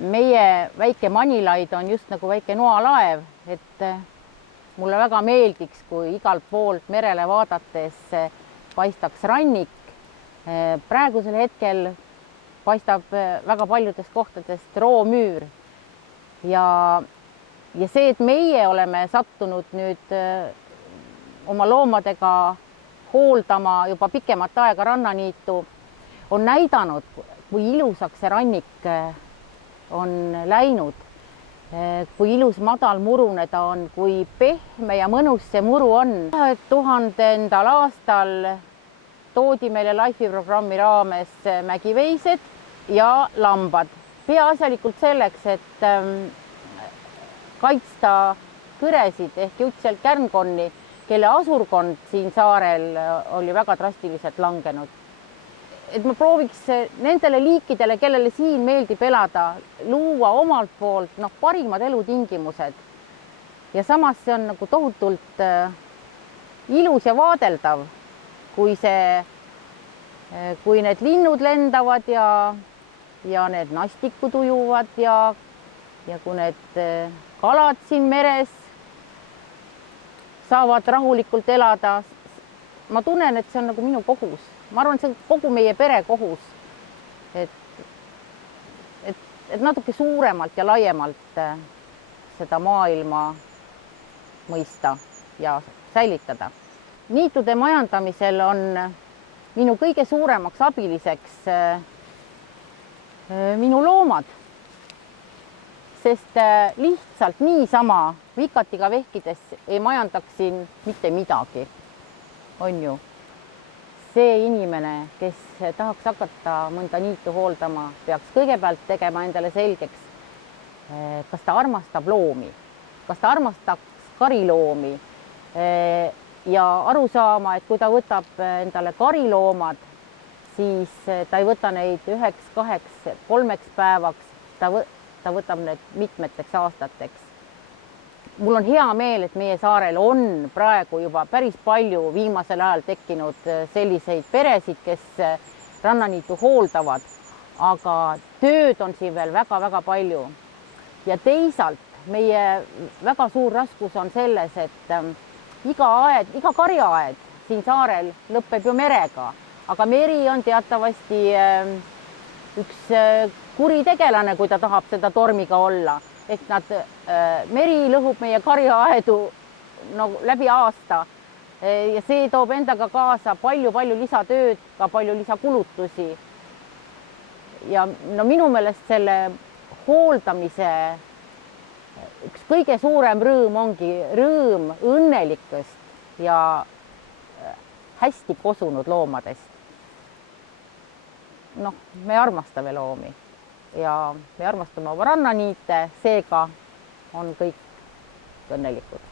meie väike Manilaid on just nagu väike noalaev, et mulle väga meeldiks, kui igalt poolt merele vaadates paistaks rannik. Praegusel hetkel paistab väga paljudest kohtadest roomüür ja see, et meie oleme sattunud nüüd oma loomadega hooldama juba pikemat aega rannaniitu, on näidanud, kui ilusaks see rannik on läinud, kui ilus madal murune ta on, kui pehme ja mõnus see muru on. 2000. aastal toodi meile LIFE programmi raames mägiveised ja lambad. Peaasjalikult selleks, et kaitsta kõresid ehk jutselt kärnkonni, kelle asurkond siin saarel oli väga drastiliselt langenud. Et ma prooviks nendele liikidele, kellele siin meeldib elada, luua omalt poolt parimad elutingimused. Ja samas see on nagu tohutult ilus ja vaadeldav, kui need linnud lendavad ja need nastikud ujuvad ja kui need kalad siin meres saavad rahulikult elada. Ma tunnen, et see on nagu minu kohus. Ma arvan, et see on kogu meie pere kohus, et natuke suuremalt ja laiemalt seda maailma mõista ja säilitada. Niitude majandamisel on minu kõige suuremaks abiliseks minu loomad, sest lihtsalt niisama vikatiga vehkides ei majandaks siin mitte midagi, on ju. See inimene, kes tahaks hakata mõnda niitu hooldama, peaks kõigepealt tegema endale selgeks, kas ta armastab loomi, kas ta armastaks kariloomi ja aru saama, et kui ta võtab endale kariloomad, siis ta ei võta neid 1, 2, 3 päevaks, ta võtab need mitmeteks aastateks. Mul on hea meel, et meie saarel on praegu juba päris palju viimasel ajal tekkinud selliseid peresid, kes rannaniitu hooldavad, aga tööd on siin veel väga-väga palju. Ja teisalt meie väga suur raskus on selles, et iga karjaaed siin saarel lõpeb ju merega, aga meri on teatavasti üks kuritegelane, kui ta tahab seda tormiga olla. Ehk meri lõhub meie karjaaedu läbi aasta ja see toob endaga kaasa palju lisatööd, ka palju lisakulutusi. Ja minu meelest selle hooldamise üks kõige suurem rõõm ongi rõõm õnnelikest ja hästi kosunud loomadest. Me armastame loomi ja me armastame oma rannaniite, seega on kõik õnnelikud.